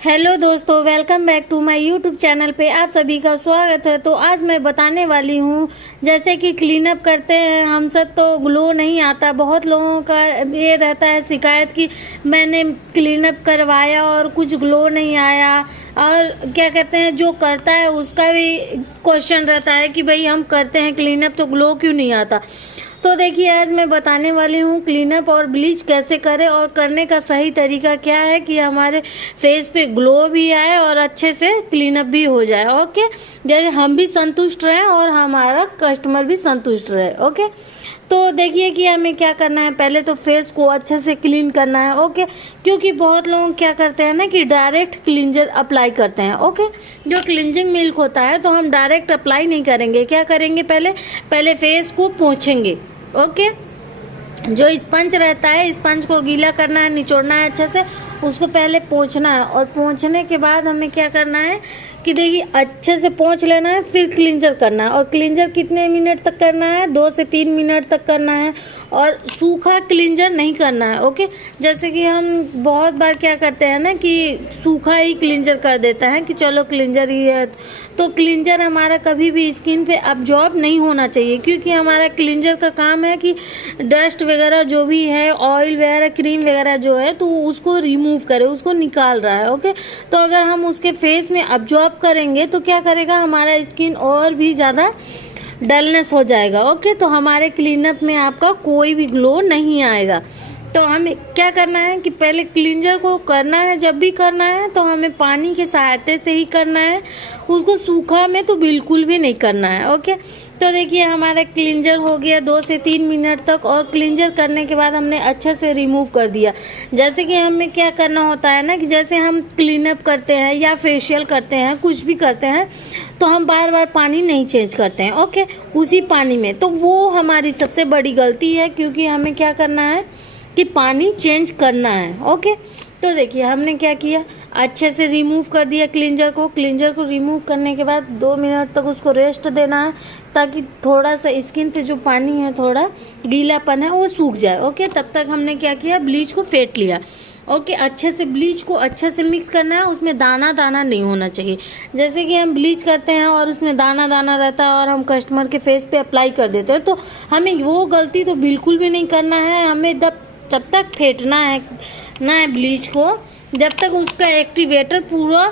Hello दोस्तों, welcome back to my YouTube channel पे आप सभी का स्वागत है। तो आज मैं बताने वाली हूँ, जैसे कि क्लीन अप करते हैं हम सब तो ग्लो नहीं आता। बहुत लोगों का ये रहता है शिकायत कि मैंने क्लीन अप करवाया और कुछ ग्लो नहीं आया, और क्या कहते हैं जो करता है उसका भी क्वेश्चन रहता है कि भाई हम करते हैं क्लीन अप तो ग्लो क्यों नहीं आता। तो देखिए, आज मैं बताने वाली हूँ क्लीन अप और ब्लीच कैसे करें और करने का सही तरीका क्या है कि हमारे फेस पे ग्लो भी आए और अच्छे से क्लीन अप भी हो जाए। ओके, जैसे हम भी संतुष्ट रहें और हमारा कस्टमर भी संतुष्ट रहे। ओके, तो देखिए कि हमें क्या करना है। पहले तो फेस को अच्छे से क्लीन करना है। ओके, क्योंकि बहुत लोग क्या करते हैं ना कि डायरेक्ट क्लींजर अप्लाई करते हैं। ओके, जो क्लींजिंग मिल्क होता है तो हम डायरेक्ट अप्लाई नहीं करेंगे। क्या करेंगे, पहले फेस को पोंछेंगे। ओके, जो स्पंज रहता है स्पंज को गीला करना है, निचोड़ना है अच्छे से, उसको पहले पोंछना है। और पोंछने के बाद हमें क्या करना है कि देखिए अच्छे से पोंछ लेना है, फिर क्लींजर करना है। और क्लींजर कितने मिनट तक करना है, 2 से 3 मिनट तक करना है, और सूखा क्लींजर नहीं करना है। ओके, जैसे कि हम बहुत बार क्या करते हैं ना कि सूखा ही क्लींजर कर देते हैं कि चलो क्लींजर ही है, तो क्लींजर हमारा कभी भी स्किन पे अब्जॉर्ब नहीं होना चाहिए। क्योंकि हमारा क्लींजर का काम है कि डस्ट वगैरह जो भी है, ऑयल वगैरह, क्रीम वगैरह जो है, तो उसको रिमूव करे, उसको निकाल रहा है। ओके, तो अगर हम उसके फेस में अब्जॉर्ब करेंगे तो क्या करेगा, हमारा स्किन और भी ज़्यादा डलनेस हो जाएगा। ओके, तो हमारे क्लीनअप में आपका कोई भी ग्लो नहीं आएगा। तो हमें क्या करना है कि पहले क्लींजर को करना है, जब भी करना है तो हमें पानी की सहायता से ही करना है, उसको सूखा में तो बिल्कुल भी नहीं करना है। ओके, तो देखिए हमारा क्लींजर हो गया 2 से 3 मिनट तक, और क्लींजर करने के बाद हमने अच्छे से रिमूव कर दिया। जैसे कि हमें क्या करना होता है ना कि जैसे हम क्लीनअप करते हैं या फेशियल करते हैं, कुछ भी करते हैं, तो हम बार बार पानी नहीं चेंज करते हैं। ओके, उसी पानी में, तो वो हमारी सबसे बड़ी गलती है, क्योंकि हमें क्या करना है कि पानी चेंज करना है। ओके, तो देखिए हमने क्या किया, अच्छे से रिमूव कर दिया क्लींजर को। क्लींजर को रिमूव करने के बाद 2 मिनट तक उसको रेस्ट देना है, ताकि थोड़ा सा स्किन पे जो पानी है, थोड़ा गीलापन है, वो सूख जाए। ओके, तब तक हमने क्या किया, ब्लीच को फेंट लिया। ओके, अच्छे से ब्लीच को अच्छे से मिक्स करना है, उसमें दाना दाना नहीं होना चाहिए। जैसे कि हम ब्लीच करते हैं और उसमें दाना दाना रहता है और हम कस्टमर के फेस पे अप्लाई कर देते हैं, तो हमें वो गलती तो बिल्कुल भी नहीं करना है। हमें तब तक फेंटना है ब्लीच को, जब तक उसका एक्टिवेटर पूरा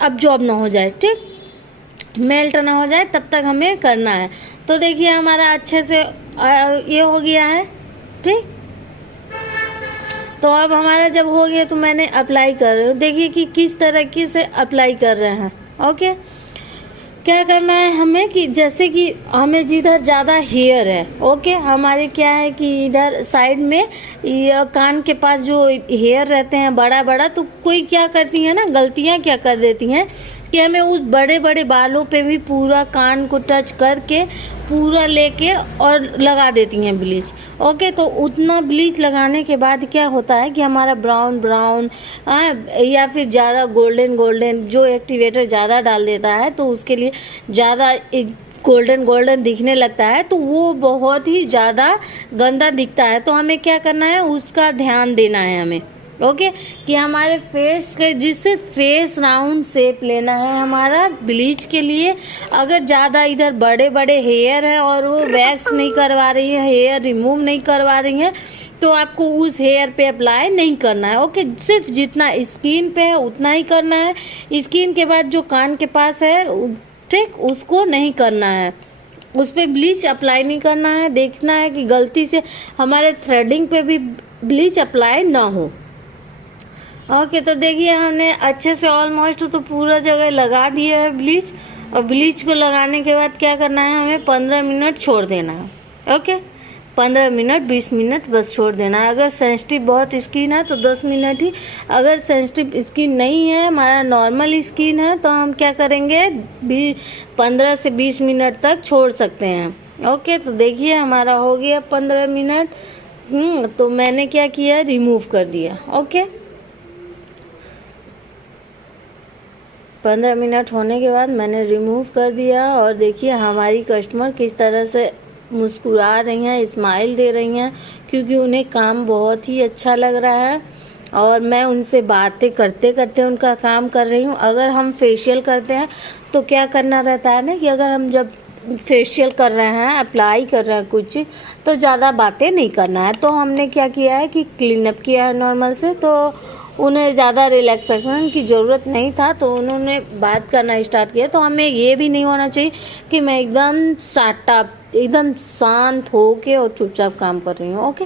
अब्जॉर्ब ना हो जाए, ठीक, मेल्ट ना हो जाए, तब तक हमें करना है। तो देखिए हमारा अच्छे से ये हो गया है, ठीक। तो अब हमारा जब हो गया तो मैंने अप्लाई कर रही हूँ, देखिए कि किस तरीके से अप्लाई कर रहे हैं। ओके, क्या करना है हमें कि जैसे कि हमें जिधर ज़्यादा हेयर है, ओके, हमारे क्या है कि इधर साइड में कान के पास जो हेयर रहते हैं बड़ा बड़ा, तो कोई क्या करती है ना, गलतियां क्या कर देती हैं कि हमें उस बड़े बड़े बालों पे भी पूरा कान को टच करके पूरा लेके और लगा देती हैं ब्लीच। ओके, तो उतना ब्लीच लगाने के बाद क्या होता है कि हमारा ब्राउन ब्राउन या फिर ज़्यादा गोल्डन गोल्डन, जो एक्टिवेटर ज़्यादा डाल देता है तो उसके लिए ज़्यादा गोल्डन गोल्डन दिखने लगता है, तो वो बहुत ही ज़्यादा गंदा दिखता है। तो हमें क्या करना है, उसका ध्यान देना है हमें। ओके, कि हमारे फेस के, जिससे फेस राउंड शेप लेना है हमारा ब्लीच के लिए। अगर ज़्यादा इधर बड़े बड़े हेयर है और वो वैक्स नहीं करवा रही है, हेयर रिमूव नहीं करवा रही है, तो आपको उस हेयर पे अप्लाई नहीं करना है। ओके, सिर्फ जितना स्किन पे है उतना ही करना है। स्किन के बाद जो कान के पास है, ठीक, उसको नहीं करना है, उस पर ब्लीच अप्लाई नहीं करना है। देखना है कि गलती से हमारे थ्रेडिंग पे भी ब्लीच अप्लाई ना हो। ओके, तो देखिए हमने अच्छे से ऑलमोस्ट तो पूरा जगह लगा दिया है ब्लीच। और ब्लीच को लगाने के बाद क्या करना है, हमें 15 मिनट छोड़ देना है। ओके, 15 मिनट 20 मिनट बस छोड़ देना है। अगर सेंसिटिव बहुत स्किन है तो 10 मिनट ही। अगर सेंसिटिव स्किन नहीं है, हमारा नॉर्मल स्किन है, तो हम क्या करेंगे, 15 से 20 मिनट तक छोड़ सकते हैं। ओके, तो देखिए हमारा हो गया 15 मिनट। तो मैंने क्या किया, रिमूव कर दिया। ओके, 15 मिनट होने के बाद मैंने रिमूव कर दिया, और देखिए हमारी कस्टमर किस तरह से मुस्कुरा रही हैं, स्माइल दे रही हैं, क्योंकि उन्हें काम बहुत ही अच्छा लग रहा है। और मैं उनसे बातें करते करते उनका काम कर रही हूँ। अगर हम फेशियल करते हैं तो क्या करना रहता है ना कि अगर हम जब फेशियल कर रहे हैं, अप्लाई कर रहे हैं कुछ, तो ज़्यादा बातें नहीं करना है। तो हमने क्या किया है कि क्लीन अप किया है नॉर्मल से, तो उन्हें ज़्यादा रिलैक्सेशन की ज़रूरत नहीं था, तो उन्होंने बात करना स्टार्ट किया। तो हमें ये भी नहीं होना चाहिए कि मैं एकदम स्टार्टअप एकदम शांत हो के और चुपचाप काम कर रही हूँ। ओके,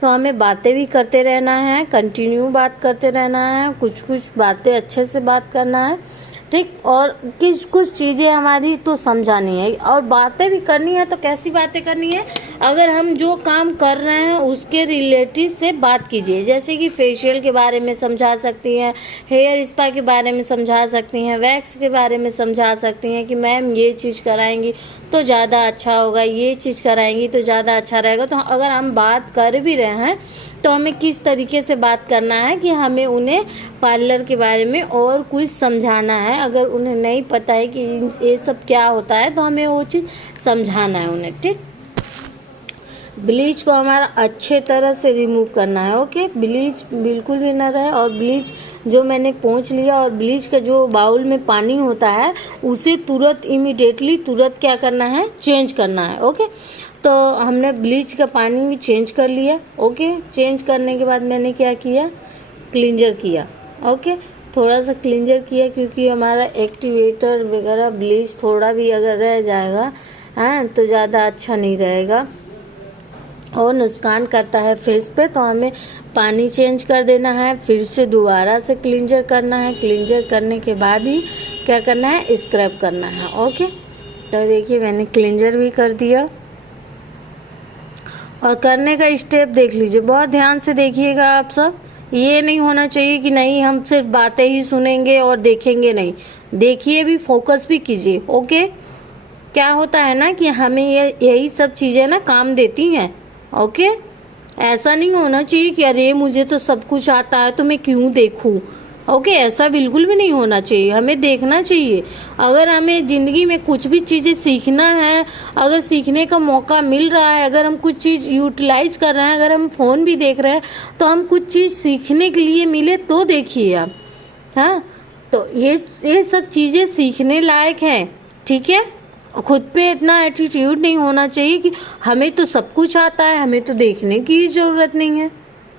तो हमें बातें भी करते रहना है, कंटिन्यू बात करते रहना है, कुछ कुछ बातें अच्छे से बात करना है, ठीक। और कुछ चीज़ें हमारी तो समझानी है और बातें भी करनी है। तो कैसी बातें करनी है, अगर हम जो काम कर रहे हैं उसके रिलेटेड से बात कीजिए। जैसे कि फेशियल के बारे में समझा सकती हैं, हेयर स्पा के बारे में समझा सकती हैं, वैक्स के बारे में समझा सकती हैं कि मैम ये चीज़ कराएंगी तो ज़्यादा अच्छा होगा, ये चीज़ कराएंगी तो ज़्यादा अच्छा रहेगा। तो अगर हम बात कर भी रहे हैं तो हमें किस तरीके से बात करना है कि हमें उन्हें पार्लर के बारे में और कुछ समझाना है। अगर उन्हें नहीं पता है कि ये सब क्या होता है तो हमें वो चीज़ समझाना है उन्हें, ठीक। ब्लीच को हमारा अच्छे तरह से रिमूव करना है। ओके, ब्लीच बिल्कुल भी ना रहे। और ब्लीच जो मैंने पोंछ लिया और ब्लीच का जो बाउल में पानी होता है उसे तुरंत इमीडिएटली तुरंत क्या करना है, चेंज करना है। ओके, तो हमने ब्लीच का पानी भी चेंज कर लिया। ओके, चेंज करने के बाद मैंने क्या किया, क्लींजर किया। ओके, थोड़ा सा क्लींजर किया क्योंकि हमारा एक्टिवेटर वगैरह ब्लीच थोड़ा भी अगर रह जाएगा हाँ तो ज़्यादा अच्छा नहीं रहेगा और नुकसान करता है फेस पे। तो हमें पानी चेंज कर देना है, फिर से दोबारा से क्लींजर करना है। क्लींजर करने के बाद ही क्या करना है, स्क्रब करना है। ओके, तो देखिए मैंने क्लींजर भी कर दिया और करने का स्टेप देख लीजिए, बहुत ध्यान से देखिएगा आप सब। ये नहीं होना चाहिए कि नहीं हम सिर्फ बातें ही सुनेंगे और देखेंगे नहीं, देखिए भी, फोकस भी कीजिए। ओके, क्या होता है ना कि हमें यही सब चीज़ें ना काम देती हैं। ओके, ऐसा नहीं होना चाहिए कि अरे मुझे तो सब कुछ आता है तो मैं क्यों देखूं। ओके, ऐसा बिल्कुल भी नहीं होना चाहिए, हमें देखना चाहिए। अगर हमें ज़िंदगी में कुछ भी चीज़ें सीखना है, अगर सीखने का मौका मिल रहा है, अगर हम कुछ चीज़ यूटिलाइज कर रहे हैं, अगर हम फ़ोन भी देख रहे हैं तो हम कुछ चीज़ सीखने के लिए मिले तो देखिए आप। हाँ, तो ये सब चीज़ें सीखने लायक हैं, ठीक है। खुद पे इतना एटीट्यूड नहीं होना चाहिए कि हमें तो सब कुछ आता है, हमें तो देखने की ज़रूरत नहीं है।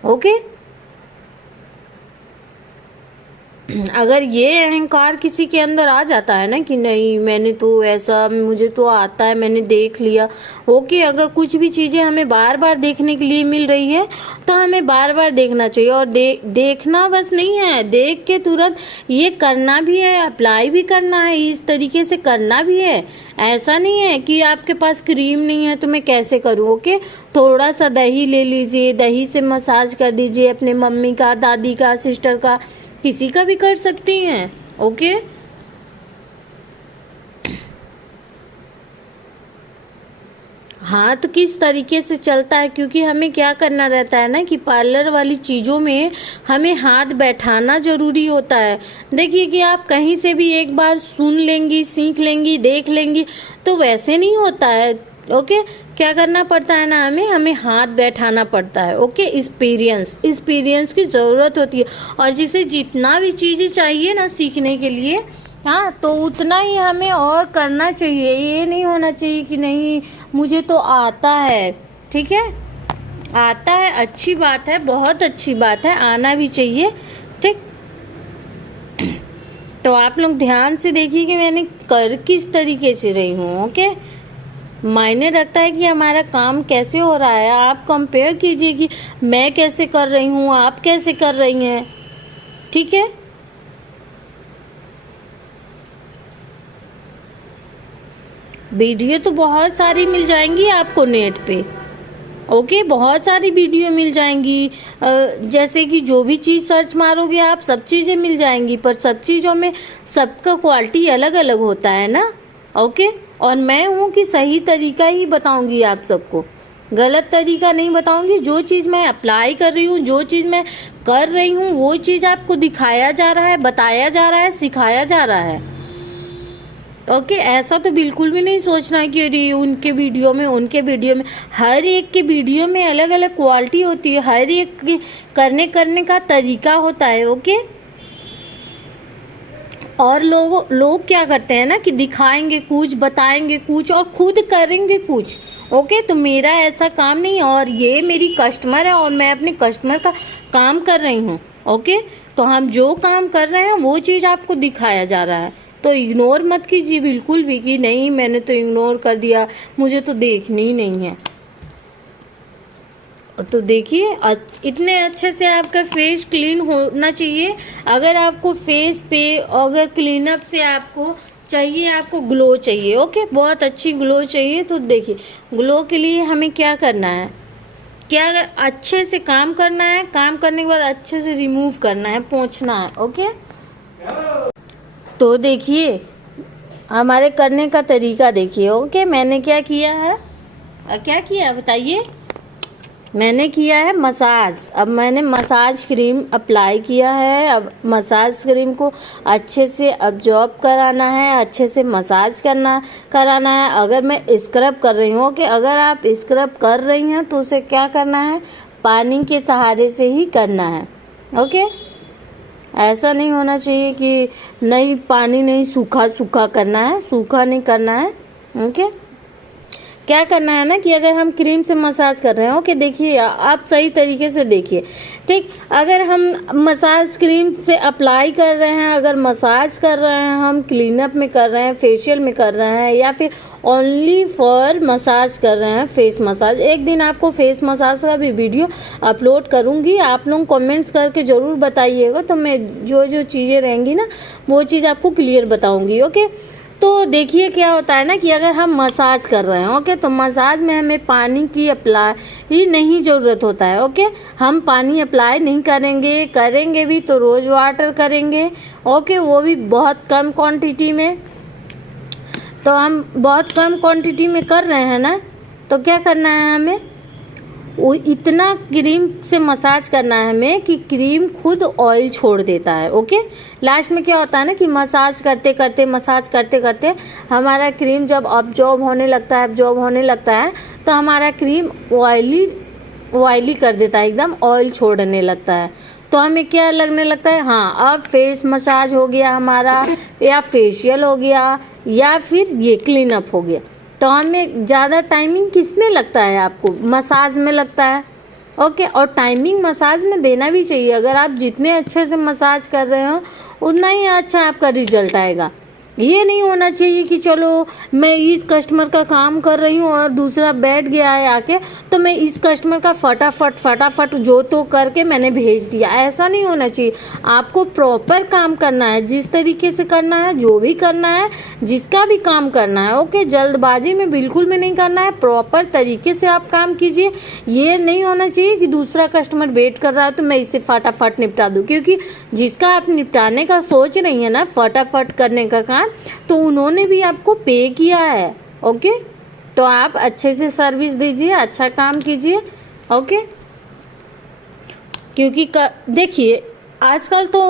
ओके, अगर ये अहंकार किसी के अंदर आ जाता है ना कि नहीं मैंने तो ऐसा, मुझे तो आता है, मैंने देख लिया। ओके, अगर कुछ भी चीज़ें हमें बार बार देखने के लिए मिल रही है तो हमें बार बार देखना चाहिए। और देखना बस नहीं है, देख के तुरंत ये करना भी है, अप्लाई भी करना है, इस तरीके से करना भी है। ऐसा नहीं है कि आपके पास क्रीम नहीं है तो मैं कैसे करूँ। ओके, थोड़ा सा दही ले लीजिए, दही से मसाज कर दीजिए, अपने मम्मी का, दादी का, सिस्टर का, किसी का भी कर सकती हैं। ओके, हाथ किस तरीके से चलता है, क्योंकि हमें क्या करना रहता है ना कि पार्लर वाली चीज़ों में हमें हाथ बैठाना ज़रूरी होता है। देखिए कि आप कहीं से भी एक बार सुन लेंगी, सीख लेंगी, देख लेंगी तो वैसे नहीं होता है। ओके, क्या करना पड़ता है ना, हमें हाथ बैठाना पड़ता है। ओके, एक्सपीरियंस की ज़रूरत होती है। और जिसे जितना भी चीज़ें चाहिए ना सीखने के लिए, हाँ, तो उतना ही हमें और करना चाहिए। ये नहीं होना चाहिए कि नहीं मुझे तो आता है। ठीक है, आता है, अच्छी बात है, बहुत अच्छी बात है, आना भी चाहिए। ठीक, तो आप लोग ध्यान से देखिए कि मैंने कर किस तरीके से रही हूँ। ओके, मायने रखता है कि हमारा काम कैसे हो रहा है। आप कंपेयर कीजिए कि मैं कैसे कर रही हूँ, आप कैसे कर रही हैं। ठीक है, वीडियो तो बहुत सारी मिल जाएंगी आपको नेट पे। ओके, बहुत सारी वीडियो मिल जाएंगी। जैसे कि जो भी चीज़ सर्च मारोगे आप सब चीज़ें मिल जाएंगी, पर सब चीज़ों में सबका क्वालिटी अलग अलग होता है ना। ओके, और मैं हूँ कि सही तरीका ही बताऊंगी आप सबको, गलत तरीका नहीं बताऊंगी। जो चीज़ मैं अप्लाई कर रही हूँ, जो चीज़ मैं कर रही हूँ, वो चीज़ आपको दिखाया जा रहा है, बताया जा रहा है, सिखाया जा रहा है। ओके, ऐसा तो बिल्कुल भी नहीं सोचना है कि अरे उनके वीडियो में हर एक के वीडियो में अलग अलग क्वालिटी होती है, हर एक की करने का तरीका होता है। ओके, और लोग क्या करते हैं ना कि दिखाएंगे कुछ, बताएंगे कुछ और खुद करेंगे कुछ। ओके, तो मेरा ऐसा काम नहीं है, और ये मेरी कस्टमर है और मैं अपने कस्टमर का काम कर रही हूँ। ओके, तो हम जो काम कर रहे हैं वो चीज़ आपको दिखाया जा रहा है, तो इग्नोर मत कीजिए बिल्कुल भी कि नहीं मैंने तो इग्नोर कर दिया, मुझे तो देखनी ही नहीं है। तो देखिए इतने अच्छे से आपका फेस क्लीन होना चाहिए। अगर आपको फेस पे अगर क्लीनअप से आपको चाहिए, आपको ग्लो चाहिए, ओके, बहुत अच्छी ग्लो चाहिए, तो देखिए ग्लो के लिए हमें क्या करना है, क्या अच्छे से काम करना है, काम करने के बाद अच्छे से रिमूव करना है, पोंछना है। ओके, तो देखिए हमारे करने का तरीका देखिए। ओके, मैंने क्या किया है, क्या किया बताइए, मैंने किया है मसाज। अब मैंने मसाज क्रीम अप्लाई किया है। अब मसाज क्रीम को अच्छे से अब्जॉर्ब कराना है, अच्छे से मसाज कराना है। अगर मैं स्क्रब कर रही हूँ कि अगर आप स्क्रब कर रही हैं तो उसे क्या करना है, पानी के सहारे से ही करना है। ओके, ऐसा नहीं होना चाहिए कि नहीं पानी नहीं, सूखा सूखा करना है, सूखा नहीं करना है। ओके, क्या करना है ना कि अगर हम क्रीम से मसाज कर रहे हैं, ओके, देखिए आप सही तरीके से देखिए, ठीक। अगर हम मसाज क्रीम से अप्लाई कर रहे हैं, अगर मसाज कर रहे हैं, हम क्लीनअप में कर रहे हैं, फेशियल में कर रहे हैं, या फिर ओनली फॉर मसाज कर रहे हैं, फेस मसाज। एक दिन आपको फेस मसाज का भी वीडियो अपलोड करूंगी, आप लोग कमेंट्स करके ज़रूर बताइएगा, तो मैं जो जो चीज़ें रहेंगी ना वो चीज़ आपको क्लियर बताऊंगी। ओके, तो देखिए क्या होता है ना कि अगर हम मसाज कर रहे हैं, ओके, तो मसाज में हमें पानी की अप्लाई ही नहीं ज़रूरत होता है। ओके, हम पानी अप्लाई नहीं करेंगे भी तो रोज़ वाटर करेंगे। ओके, वो भी बहुत कम क्वांटिटी में। तो हम बहुत कम क्वांटिटी में कर रहे हैं ना, तो क्या करना है हमें, वो इतना क्रीम से मसाज करना है हमें कि क्रीम खुद ऑयल छोड़ देता है। ओके, लास्ट में क्या होता है ना कि मसाज करते करते हमारा क्रीम जब अब्जॉर्ब होने लगता है तो हमारा क्रीम ऑयली कर देता है, एकदम ऑयल छोड़ने लगता है। तो हमें क्या लगने लगता है, हाँ अब फेस मसाज हो गया हमारा, या फेशियल हो गया, या फिर ये क्लीनअप हो गया। तो हमें ज़्यादा टाइमिंग किस में लगता है, आपको मसाज में लगता है। ओके, और टाइमिंग मसाज में देना भी चाहिए। अगर आप जितने अच्छे से मसाज कर रहे हो उतना ही अच्छा आपका रिजल्ट आएगा। ये नहीं होना चाहिए कि चलो मैं इस कस्टमर का काम कर रही हूँ और दूसरा बैठ गया है आके, तो मैं इस कस्टमर का फटाफट जो तो करके मैंने भेज दिया। ऐसा नहीं होना चाहिए। आपको प्रॉपर काम करना है, जिस तरीके से करना है, जो भी करना है, जिसका भी काम करना है। ओके, जल्दबाजी में बिल्कुल भी नहीं करना है, प्रॉपर तरीके से आप काम कीजिए। ये नहीं होना चाहिए कि दूसरा कस्टमर वेट कर रहा है तो मैं इसे फटाफट निपटा दूँ, क्योंकि जिसका आप निपटाने का सोच रही है ना, फटाफट करने का काम, तो उन्होंने भी आपको पे किया है। ओके, तो आप अच्छे से सर्विस दीजिए, अच्छा काम कीजिए। ओके, क्योंकि देखिए आजकल तो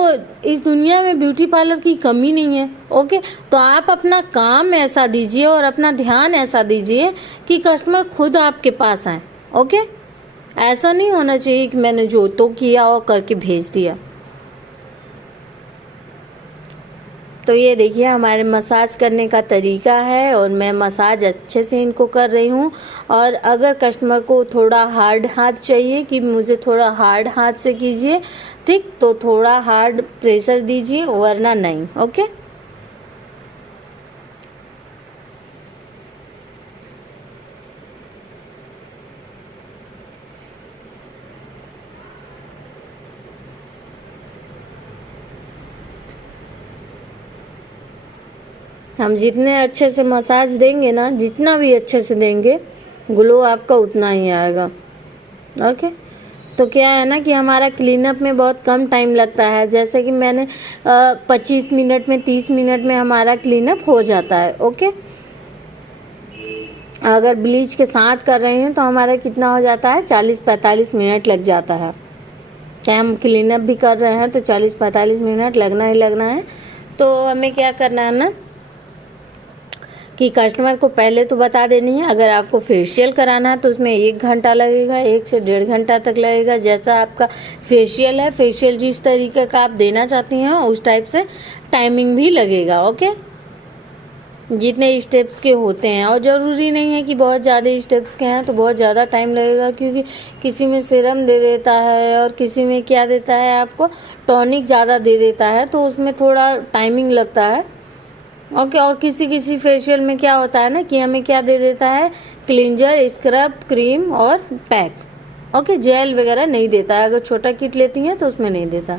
इस दुनिया में ब्यूटी पार्लर की कमी नहीं है। ओके, तो आप अपना काम ऐसा दीजिए और अपना ध्यान ऐसा दीजिए कि कस्टमर खुद आपके पास आए। ओके, ऐसा नहीं होना चाहिए कि मैंने जो तो किया और करके भेज दिया। तो ये देखिए हमारे मसाज करने का तरीका है, और मैं मसाज अच्छे से इनको कर रही हूँ। और अगर कस्टमर को थोड़ा हार्ड हाथ चाहिए कि मुझे थोड़ा हार्ड हाथ से कीजिए, ठीक, तो थोड़ा हार्ड प्रेशर दीजिए, वरना नहीं। ओके, हम जितने अच्छे से मसाज देंगे ना, जितना भी अच्छे से देंगे, ग्लो आपका उतना ही आएगा। ओके, तो क्या है ना कि हमारा क्लीनअप में बहुत कम टाइम लगता है। जैसे कि मैंने 25 मिनट में, 30 मिनट में हमारा क्लीनअप हो जाता है। ओके, अगर ब्लीच के साथ कर रहे हैं तो हमारा कितना हो जाता है, 40-45 मिनट लग जाता है। चाहे हम क्लीनअप भी कर रहे हैं तो 40-45 मिनट लगना ही लगना है। तो हमें क्या करना है ना कि कस्टमर को पहले तो बता देनी है। अगर आपको फेशियल कराना है तो उसमें 1 घंटा लगेगा, 1 से 1.5 घंटा तक लगेगा। जैसा आपका फेशियल है, फेशियल जिस तरीके का आप देना चाहती हैं उस टाइप से टाइमिंग भी लगेगा। ओके, जितने स्टेप्स के होते हैं, और ज़रूरी नहीं है कि बहुत ज़्यादा स्टेप्स के हैं तो बहुत ज़्यादा टाइम लगेगा, क्योंकि किसी में सीरम दे देता है और किसी में क्या देता है, आपको टॉनिक ज़्यादा दे देता है, तो उसमें थोड़ा टाइमिंग लगता है। ओके, और किसी किसी फेशियल में क्या होता है ना कि हमें क्या दे देता है, क्लिंजर, स्क्रब, क्रीम और पैक। ओके, जेल वगैरह नहीं देता है। अगर छोटा किट लेती हैं तो उसमें नहीं देता।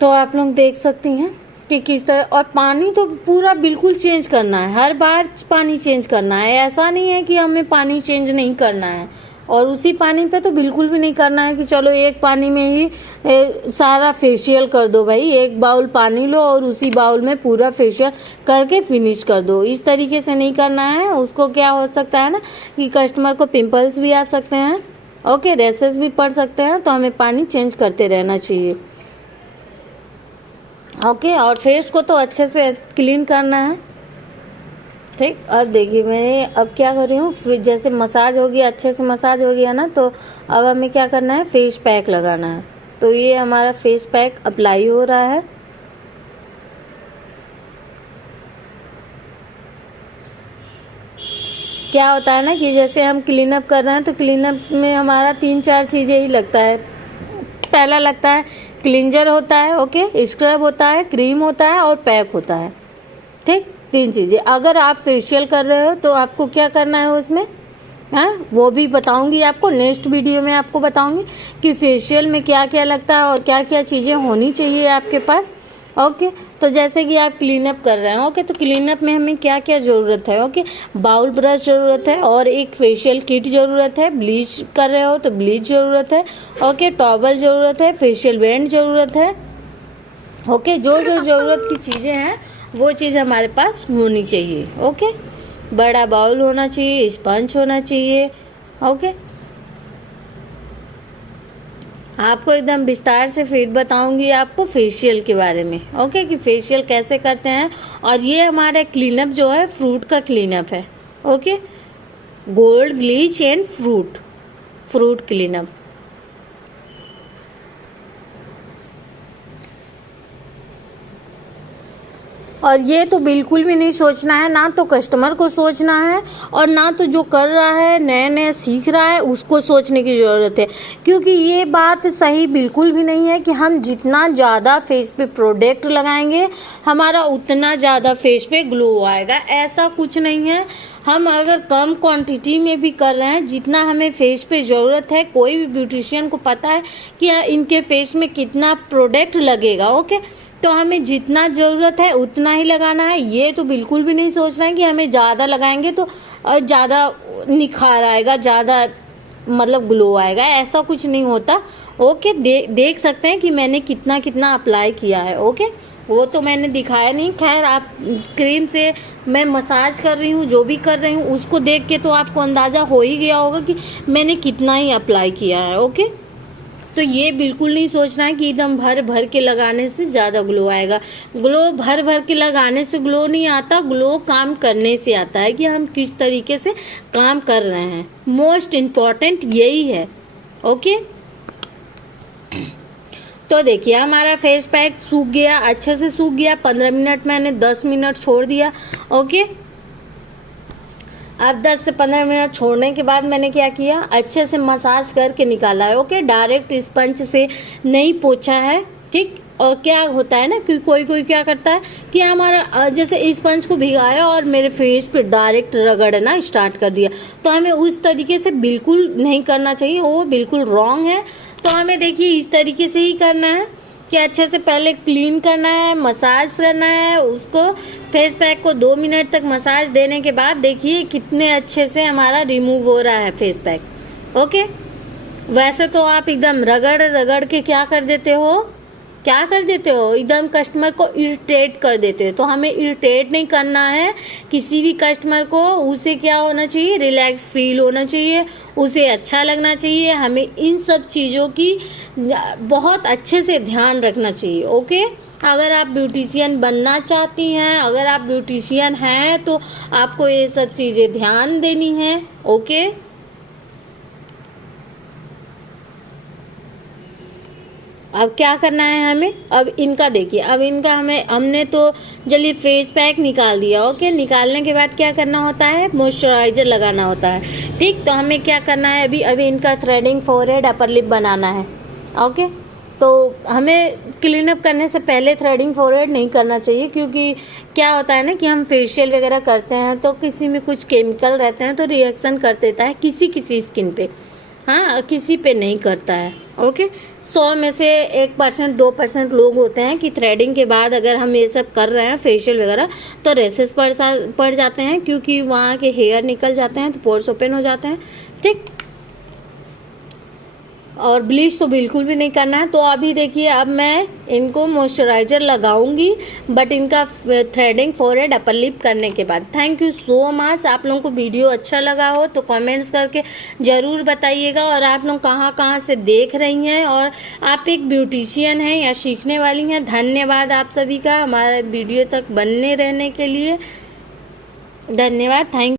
तो आप लोग देख सकती हैं कि किस तरह। और पानी तो पूरा बिल्कुल चेंज करना है, हर बार पानी चेंज करना है। ऐसा नहीं है कि हमें पानी चेंज नहीं करना है, और उसी पानी पे तो बिल्कुल भी नहीं करना है कि चलो एक पानी में ही सारा फेशियल कर दो। भाई, एक बाउल पानी लो और उसी बाउल में पूरा फेशियल करके फिनिश कर दो। इस तरीके से नहीं करना है। उसको क्या हो सकता है ना कि कस्टमर को पिंपल्स भी आ सकते हैं। ओके, रैसेस भी पड़ सकते हैं, तो हमें पानी चेंज करते रहना चाहिए। ओके, और फेस को तो अच्छे से क्लीन करना है। ठीक, अब देखिए मैंने अब क्या कर रही हूँ, फिर जैसे मसाज हो गया, अच्छे से मसाज हो गया ना, तो अब हमें क्या करना है, फेस पैक लगाना है। तो ये हमारा फेस पैक अप्लाई हो रहा है। क्या होता है ना कि जैसे हम क्लीन अप कर रहे हैं तो क्लीन अप में हमारा 3-4 चीज़ें ही लगता है। पहला लगता है क्लिंजर होता है, ओके, स्क्रब होता है, क्रीम होता है और पैक होता है। ठीक, 3 चीज़ें। अगर आप फेशियल कर रहे हो तो आपको क्या करना है उसमें, हाँ, वो भी बताऊंगी आपको। नेक्स्ट वीडियो में आपको बताऊंगी कि फेशियल में क्या क्या लगता है और क्या क्या चीज़ें होनी चाहिए आपके पास। ओके, तो जैसे कि आप क्लीनअप कर रहे हैं, ओके, तो क्लीनअप में हमें क्या क्या ज़रूरत है। ओके, बाउल ब्रश ज़रूरत है, और एक फेशियल किट ज़रूरत है। ब्लीच कर रहे हो तो ब्लीच ज़रूरत है। ओके, टॉवल ज़रूरत है, फेशियल बैंड ज़रूरत है। ओके, जो जो ज़रूरत की चीज़ें हैं वो चीज़ हमारे पास होनी चाहिए। ओके, बड़ा बाउल होना चाहिए, स्पंज होना चाहिए। ओके, आपको एकदम विस्तार से फिर बताऊंगी आपको फेशियल के बारे में। ओके, कि फेशियल कैसे करते हैं। और ये हमारा क्लीनअप जो है फ्रूट का क्लीनअप है। Okay, gold bleach and fruit cleanup. और ये तो बिल्कुल भी नहीं सोचना है, ना तो कस्टमर को सोचना है और ना तो जो कर रहा है, नया नया सीख रहा है, उसको सोचने की ज़रूरत है। क्योंकि ये बात सही बिल्कुल भी नहीं है कि हम जितना ज़्यादा फेस पे प्रोडक्ट लगाएंगे हमारा उतना ज़्यादा फेस पे ग्लो आएगा। ऐसा कुछ नहीं है। हम अगर कम क्वांटिटी में भी कर रहे हैं, जितना हमें फेस पे ज़रूरत है, कोई भी ब्यूटिशियन को पता है कि इनके फेस में कितना प्रोडक्ट लगेगा। ओके, तो हमें जितना ज़रूरत है उतना ही लगाना है। ये तो बिल्कुल भी नहीं सोचना है कि हमें ज़्यादा लगाएंगे तो ज़्यादा निखार आएगा, ज़्यादा मतलब ग्लो आएगा। ऐसा कुछ नहीं होता। ओके, देख सकते हैं कि मैंने कितना कितना अप्लाई किया है। ओके, वो तो मैंने दिखाया नहीं। खैर, आप क्रीम से मैं मसाज कर रही हूँ, जो भी कर रही हूँ उसको देख के तो आपको अंदाज़ा हो ही गया होगा कि मैंने कितना ही अप्लाई किया है। ओके, तो ये बिल्कुल नहीं सोचना है कि एकदम भर भर के लगाने से ज़्यादा ग्लो आएगा। ग्लो भर भर के लगाने से ग्लो नहीं आता, ग्लो काम करने से आता है कि हम किस तरीके से काम कर रहे हैं। मोस्ट इम्पॉर्टेंट यही है। ओके, तो देखिए हमारा फेस पैक सूख गया, अच्छे से सूख गया। 15 मिनट मैंने 10 मिनट छोड़ दिया। ओके, अब 10 से 15 मिनट छोड़ने के बाद मैंने क्या किया, अच्छे से मसाज करके निकाला है। ओके, डायरेक्ट स्पंज से नहीं पोंछा है। ठीक, और क्या होता है ना कि कोई कोई क्या करता है कि हमारा जैसे स्पंज को भिगाया और मेरे फेस पे डायरेक्ट रगड़ना स्टार्ट कर दिया, तो हमें उस तरीके से बिल्कुल नहीं करना चाहिए। वो बिल्कुल रॉन्ग है। तो हमें देखिए इस तरीके से ही करना है कि अच्छे से पहले क्लीन करना है, मसाज करना है उसको। फेस पैक को 2 मिनट तक मसाज देने के बाद देखिए कितने अच्छे से हमारा रिमूव हो रहा है फेस पैक। ओके, वैसे तो आप एकदम रगड़ रगड़ के क्या कर देते हो, एकदम कस्टमर को इरिटेट कर देते हो। तो हमें इरिटेट नहीं करना है किसी भी कस्टमर को। उसे क्या होना चाहिए, रिलैक्स फील होना चाहिए, उसे अच्छा लगना चाहिए। हमें इन सब चीज़ों की बहुत अच्छे से ध्यान रखना चाहिए। ओके, अगर आप ब्यूटिशियन बनना चाहती हैं, अगर आप ब्यूटिशियन हैं तो आपको ये सब चीज़ें ध्यान देनी है। ओके, अब क्या करना है हमें, अब इनका देखिए, अब इनका हमने तो जल्दी फेस पैक निकाल दिया। ओके, निकालने के बाद क्या करना होता है, मॉइस्चराइजर लगाना होता है। ठीक, तो हमें क्या करना है, अभी इनका थ्रेडिंग, फोरहेड, अपर लिप बनाना है। ओके, तो हमें क्लीन अप करने से पहले थ्रेडिंग, फोरहेड नहीं करना चाहिए, क्योंकि क्या होता है ना कि हम फेशियल वगैरह करते हैं तो किसी में कुछ केमिकल रहते हैं तो रिएक्शन कर देता है किसी किसी स्किन पे, हाँ, किसी पे नहीं करता है। ओके, 100 में से 1%, 2% लोग होते हैं कि थ्रेडिंग के बाद अगर हम ये सब कर रहे हैं फेशियल वगैरह तो रेसेस पड़ जाते हैं, क्योंकि वहाँ के हेयर निकल जाते हैं तो पोर्स ओपन हो जाते हैं। ठीक, और ब्लीच तो बिल्कुल भी नहीं करना है। तो अभी देखिए, अब मैं इनको मॉइस्चराइजर लगाऊंगी, बट इनका थ्रेडिंग, फोरहेड, अपर लिप करने के बाद। Thank you so much. आप लोगों को वीडियो अच्छा लगा हो तो कमेंट्स करके ज़रूर बताइएगा, और आप लोग कहाँ कहाँ से देख रही हैं और आप एक ब्यूटिशियन हैं या सीखने वाली हैं। धन्यवाद आप सभी का हमारे वीडियो तक बनने रहने के लिए। धन्यवाद, थैंक